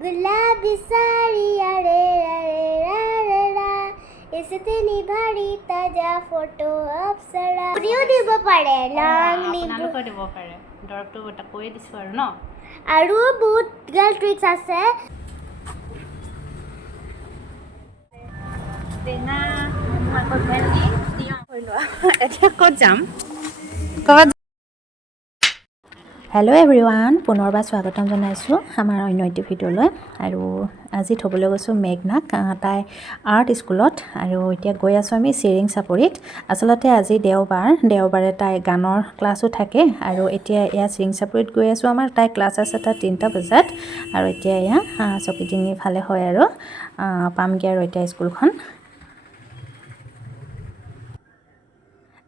गुलाबी साड़ी अरे अरे रा रा रा इतनी भारी ताजा फोटो अप्सरा পুৰিও দিব পাৰে লং নিবু দিব পাৰে দৰবটো এটা কৈ দিছো আৰু ন আৰু বহুত গাল ট্ৰিক্স আছে তেনা মই ভেন্দি দিও কইলো এতিয়া ক'ত যাম ক'ত হেল্ল' এভৰিৱান পুনৰবাৰ স্বাগতম জনাইছোঁ আমাৰ অন্য এটি ভিডিঅ'লৈ আৰু আজি থ'বলৈ গৈছোঁ মেঘনাক তাই আৰ্ট স্কুলত আৰু এতিয়া গৈ আছোঁ আমি চিৰিং চাপৰিত আচলতে আজি দেওবাৰে তাই গানৰ ক্লাছো থাকে আৰু এতিয়া এয়া চিৰিং চাপৰিত গৈ আছোঁ আমাৰ তাই ক্লাছ আছে তাত 3টা বজাত আৰু এতিয়া এয়া চকিডিঙিৰ ফালে হয় আৰু পামগৈ আৰু এতিয়া স্কুলখন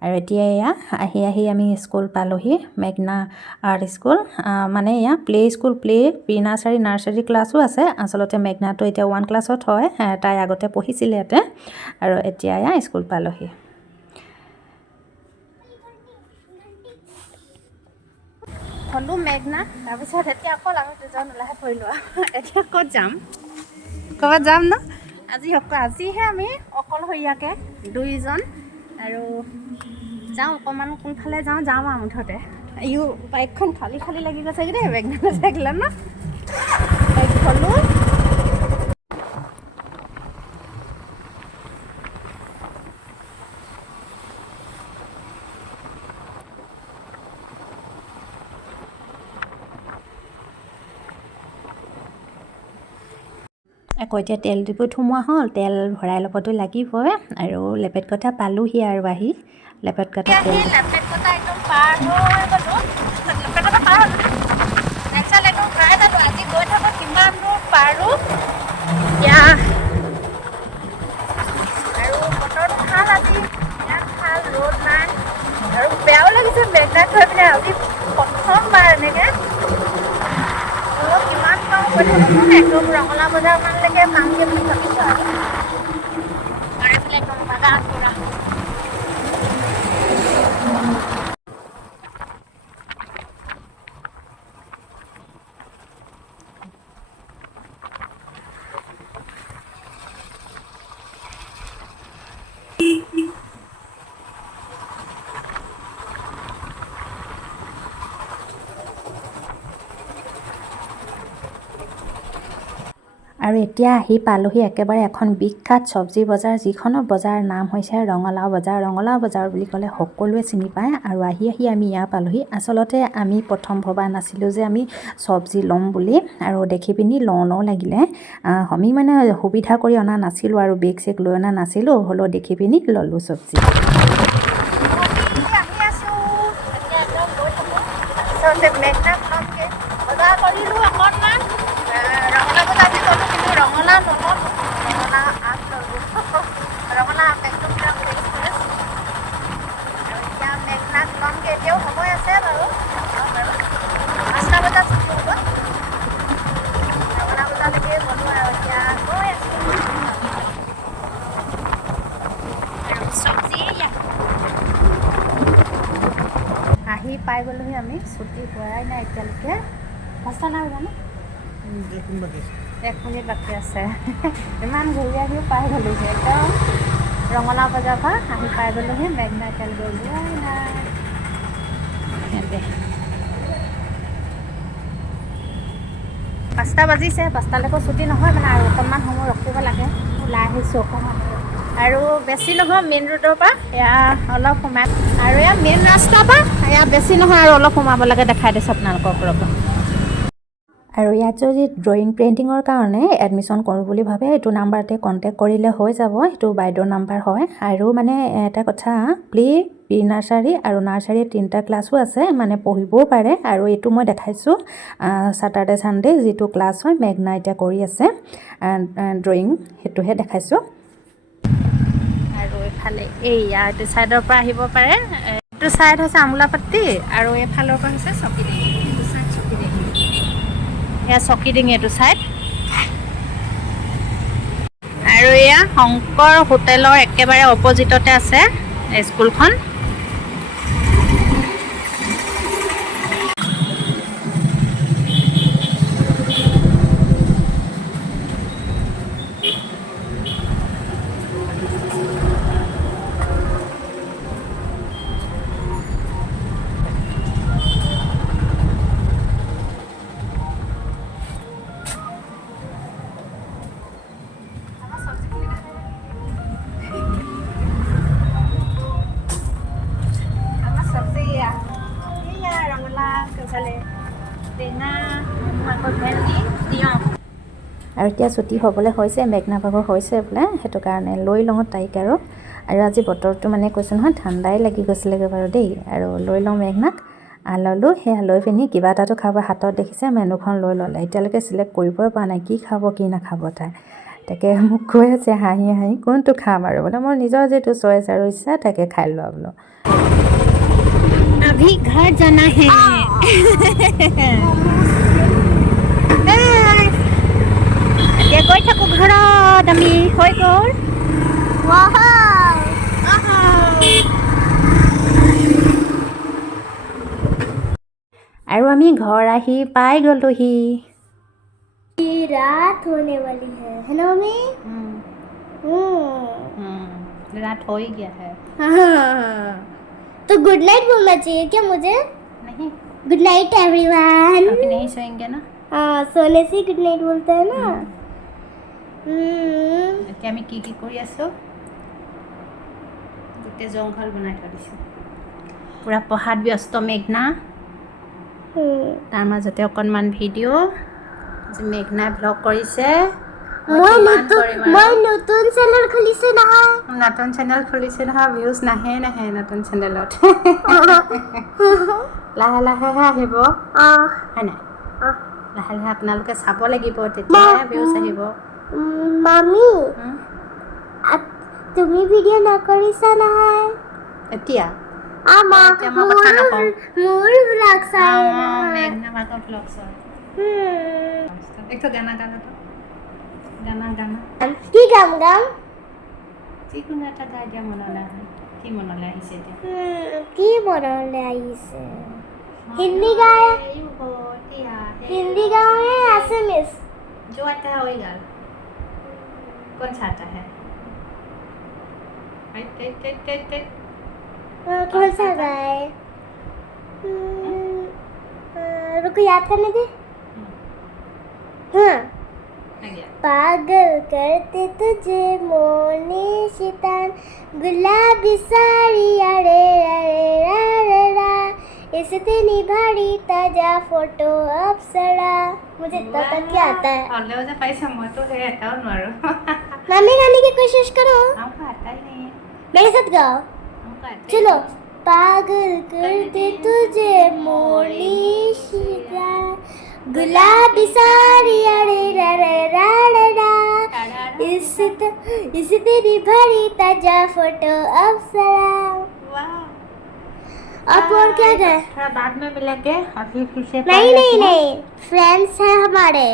আৰু এতিয়া এয়া আহি আমি স্কুল পালোহি মেঘনা আৰ্ট স্কুল মানে এয়া প্লে স্কুল প্ৰি নাৰ্চাৰী ক্লাছো আছে আচলতে মেঘনাটো এতিয়া 1 ক্লাছত হয় তাই আগতে পঢ়িছিলে ইয়াতে আৰু এতিয়া এয়া স্কুল পালোহি হলো মেঘনা তাৰপিছত এতিয়া অকল আমি দুজন ওলাই পৰিলো এতিয়া ক'ত যাম ক'ত যাম ন আজিহে আমি অকলশৰীয়াকে দুইজন আৰু যাওঁ অকণমান কোনফালে যাওঁ আৰু মুঠতে আয়ো বাইকখন খালী লাগি গৈছে দেই মেঘনা নাথাকিলে ন বাইক থলোঁ আকৌ এতিয়া তেল ডিপুত সোমোৱা হ'ল তেল ভৰাই ল'বতো লাগিবই আৰু লেপেট কটা পালোহি আৰু আহি লেপেট কটা একদম পাৰ হৈ গ'লোঁ লেপেট কটা পাৰ হ'ল নেক্সট একদম ট্ৰাই যালোঁ আজি গৈ থাকোঁ কিমান দূৰ পাৰোঁ এতিয়া আৰু বতৰটো ভাল আজি ইমান ভাল ৰ'দ নাই আৰু বেয়াও লাগিছে মেঘনাত থৈ পিনে আজি প্ৰথমবাৰ এনেকৈ কিমান পাওঁ কৈ থাকোঁ একদম ৰঙলা বজাৰমানলৈকে পামগৈ বুলি ভাবিছোঁ আৰু এইফালে একদম বাগান পুৰা আৰু এতিয়া আহি পালোহি একেবাৰে এখন বিখ্যাত চব্জি বজাৰ যিখনৰ বজাৰৰ নাম হৈছে ৰঙালাও বজাৰ বুলি ক'লে সকলোৱে চিনি পায় আৰু আহি আমি ইয়াৰ পালোহি আচলতে আমি প্ৰথম ভবা নাছিলোঁ যে আমি চব্জি ল'ম বুলি আৰু দেখি পিনি লওঁ লাগিলে আমি মানে সুবিধা কৰি অনা নাছিলোঁ আৰু বেগ চেগ লৈ অনা নাছিলোঁ হ'লেও দেখি পিনি ল'লোঁ চব্জি ৰঙালাও নল'লোঁ ৰঙালাও আগ ল'লোঁ ৰঙালাও আগ একদম পুৰা ফ্ৰেছ আৰু এতিয়া মেঘনাক ল'মগৈ এতিয়াও সময় আছে বাৰু 5টা বজাত ছুটি হ'ব ৰঙালাও বজাৰলৈকে গ'লোঁ আৰু এতিয়া গৈ আছোঁ আৰু চব্জি আহি পাই গ'লোহি আমি ছুটি হোৱাই নাই এতিয়ালৈকে 5টা নাই জানো 1 মিনিট বাকী আছে ইমান ঘূৰি আহিও পাই গ'লোহি একদম ৰঙালাও বজাৰৰ পৰা আহি পাই গ'লোহি মেঘনা একেলগে যোৱাই নাই 5টা বাজিছে 5টালৈকে ছুটি নহয় মানে আৰু অকণমান সময় ৰখিব লাগে ওলাই আহিছোঁ অকণমান আৰু বেছি নহয় মেইন ৰোডৰ পৰা এয়া অলপ সোমাই আৰু এয়া মেইন ৰাস্তাৰ পৰা এয়া বেছি নহয় আৰু অলপ সোমাব লাগে দেখাই দিছোঁ আপোনালোকক ৰ'ব আৰু ইয়াত যদি ড্ৰয়িং পেইণ্টিঙৰ কাৰণে এডমিশ্যন কৰোঁ বুলি ভাবে এইটো নাম্বাৰতে কণ্টেক্ট কৰিলে হৈ যাব এইটো বাইদেউৰ নাম্বাৰ হয় আৰু মানে এটা কথা প্ৰি নাৰ্চাৰী আৰু নাৰ্চাৰী 3টা ক্লাছো আছে মানে পঢ়িবও পাৰে আৰু এইটো মই দেখাইছোঁ স্যাটাৰডে ছানডে যিটো ক্লাছ হয় মেঘনা এতিয়া কৰি আছে ড্ৰয়িং সেইটোহে দেখাইছোঁ আৰু এইফালে এইটো ছাইডৰ পৰা আহিব পাৰে এইটো ছাইড হৈছে আমোলাপট্টি আৰু এইফালৰ পৰা হৈছে চকিডিঙি এয়া চকিডিঙি এইটো ছাইড আৰু এয়া শংকৰ হোটেলৰ একেবাৰে অপজিটতে আছে স্কুলখন আৰু এতিয়া ছুটি হ'বলৈ হৈছে, মেঘনা ভাগৰ হৈছে বোলে, সেইটো কাৰণে লৈ লওঁ তাইক আৰু আজি বতৰটো মানে কৈছোঁ নহয় ঠাণ্ডাই লাগি গৈছিলেগৈ বাৰু দেই। আৰু লৈ লওঁ মেঘনাক, ল'লোঁ। সেয়া লৈ পিনি কিবা এটাতো খাব, হাতত দেখিছে মেনুখন লৈ ল'লে। এতিয়ালৈকে চিলেক্ট কৰিবই পৰা নাই কি খাব কি নাখাব তাই। তাকে মোক কৈ আছে হাঁহি হাঁহি কোনটো খাম আৰু বোলে মোৰ নিজৰ যিটো চইচ আৰু ইচ্ছা তাকে খাই লোৱা বোলো। अभी घर जाना है। এতিয়া গৈ থাকোঁ ঘৰত, আমি হৈ গ'ল। আৰু আমি ঘৰ আহি পাই গ'লোহি। रात होने वाली है ना मम्मी? रात हो ही गया है। हाँ। तो गुड नाइट बोलना चाहिए क्या मुझे? नहीं, गुड नाइट एवरीवन। अभी नहीं सोएंगे ना। हाँ, सोने से गुड नाइट बोलते हैं ना। এতিয়া আমি কি কি কৰি আছোঁ, গোটেই জংঘল বনাই থৈ দিছোঁ। পূৰা পঢ়াত ব্যস্ত মেঘনা। তাৰ মাজতে অকণমান ভিডিঅ' যে মেঘনাই ব্লগ কৰিছে। মই নতুন চেনেল খুলিছে নহয়। নতুন চেনেল খুলিছে নহয়, ভিউজ নাহে নতুন চেনেলত। লাহে লাহেহে আহিব হয় নাই? লাহে লাহে আপোনালোকে চাব লাগিব, তেতিয়াহে ভিউজ আহিব। মামি তুমি ভিডিঅ' নকৰিছা নহয় এতিয়া এতিয়া মই কথা নকওঁ। মোৰ ব্লগ চাই মেঘনা ভাগৰ ব্লগ চাই একটু গানা গানাটো গানা কি গাম যিকোনো এটা গাই দিয়া মনলৈ আহে। কি মনলৈ আহিছে এতিয়া? কি মনলৈ আহিছে? হিন্দী গায়, हिंदी गाँव है एसएमएस जो आता है वही गाल। कौन सा आता है? कौन सा गाए? रुको याद करने दे। हाँ, पागल करते तुझे मोने शैतान, गुलाबी साड़ी अरे अरे रा रा, इससे निभारी ताजा फोटो अप्सरा। मुझे इतना तक क्या आता है? ले जा पैसा मैं तो है हटाओ मारो। मम्मी गाने की कोशिश करो। हमको आता ही नहीं है। मेरे साथ गाओ। हमको आता ही चलो। पागल करते तुझे मोनी शैतान, गुलाबी साड़ी अरे रा रा रा रा रा, इससे तेरी भरी ताजा फोटो अप्सरा। अब और क्या गए? थोड़ा बाद में मिलेंगे, अभी फिर से नहीं फ्रेंड्स है हमारे।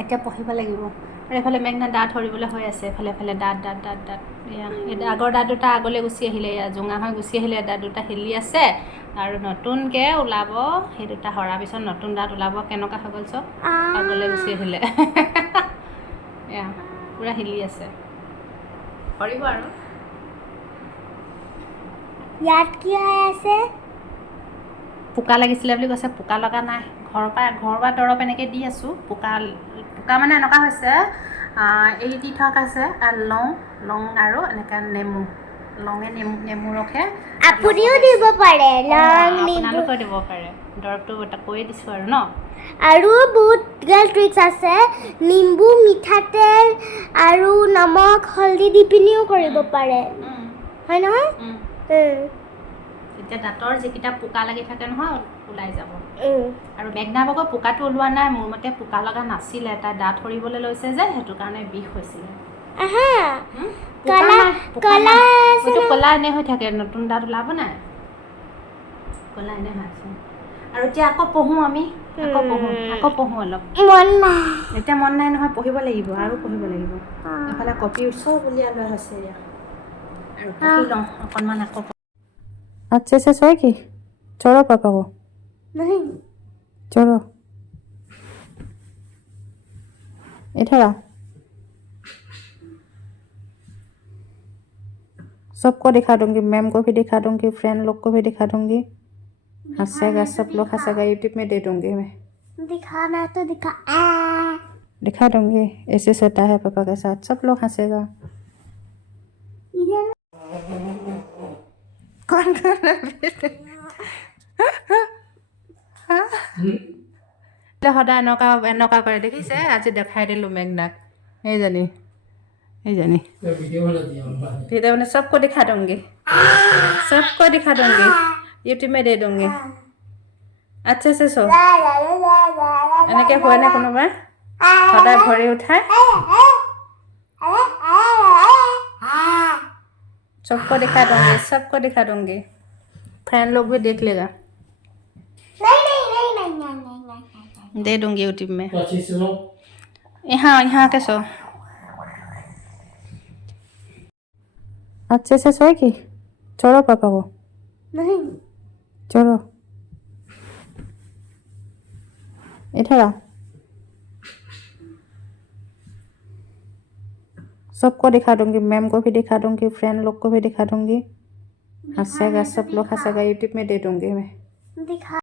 এতিয়া পঢ়িব লাগিব। আৰু এফালে মেঘনা দাঁত সৰিবলৈ হৈ আছে, এফালে এফালে দাঁত এয়া আগৰ দাঁত দুটা আগলৈ গুচি আহিলে, এয়া জোঙা হৈ গুচি আহিলে, দাঁত দুটা হিলি আছে আৰু নতুনকৈ ওলাব। সেই দুটা সৰাৰ পিছত নতুন দাঁত ওলাব। কেনেকুৱা হৈ গ'ল চব আগলৈ গুচি আহিলে। এয়া পূৰা হিলি আছে, সৰিব আৰু। याद किया है ऐसे? পোকা লাগিছিলে বুলি কৈছে, পোকা লগা নাই। ঘৰৰ পৰা দৰৱ এনেকৈ দি আছোঁ। পোকা মানে এনেকুৱা হৈছে, এৰি দি থকা আছে লং আৰু এনেকৈ নেমু ৰসে আপুনিও দিব পাৰে, লং নিম্বু। আপোনালোকেও দিব পাৰে। দৰৱটো কৈয়ে দিছোঁ আৰু ন। আৰু বহুত ট্ৰিক্স আছে, নিম্বু মিঠাতেল আৰু নমক হালধি দি পিনিও কৰিব পাৰে, হয় নহয়? এতিয়া দাঁতৰ যিকেইটা পোকা লাগি থাকে নহয় ওলাই যাব। আৰু মেঘনা ভাগৰ পোকাটো ওলোৱা নাই, মোৰ মতে পোকা লগা নাছিলে, তাই দাঁত সৰিবলৈ লৈছে যে সেইটো কাৰণে বিষ হৈছিলে। ক'লা এনে হৈ থাকে, নতুন দাঁত ওলাব নাই, ক'লা এনে হৈ আছে। আৰু এতিয়া আকৌ পঢ়োঁ আমি, আকৌ পঢ়োঁ অলপ। এতিয়া মন নাই নহয়, পঢ়িব লাগিব, আৰু পঢ়িব লাগিব। এফালে কপি চব উলিয়াই লোৱা হৈছে এয়া, আৰু পঢ়ি লওঁ অকণমান আকৌ। अच्छे से सोएगी? छोड़ो पापा को, नहीं छोड़ो, इधर आ। सबको दिखा दूंगी, मैम को भी दिखा दूंगी, फ्रेंड लोग को भी दिखा दूंगी। हंसेगा, सब लोग हंसेगा, यूट्यूब में दे दूंगी मैं। दिखाना तो दिखा दूंगी, ऐसे सोता है पापा के साथ, सब लोग हंसेगा। कौन कर रहा है? সদায় এনেকুৱা কৰে দেখিছে আজি দেখাই দিলোঁ মেঘনাক এইজনী ভিডিঅ' মানে सबको दिखा दूंगी सबको दिखा दूंगी यूट्यूब में दे दूंगी अच्छे से सो এনেকৈ হয় নে কোনোবা সদায় ভৰি উঠাই सबको दिखा दूंगी फ्रेंड लोग भी देख लेगा दे दूंगी यूट्यूब में यहाँ के सो अच्छे से सोएगी छोड़ो पापा को नहीं छोड़ो इधर आ सबको दिखा दूंगी मैम को भी दिखा दूंगी फ्रेंड लोग को भी दिखा दूंगी हंसेगा सब लोग हंसेगा यूट्यूब में दे दूंगी मैं दिखा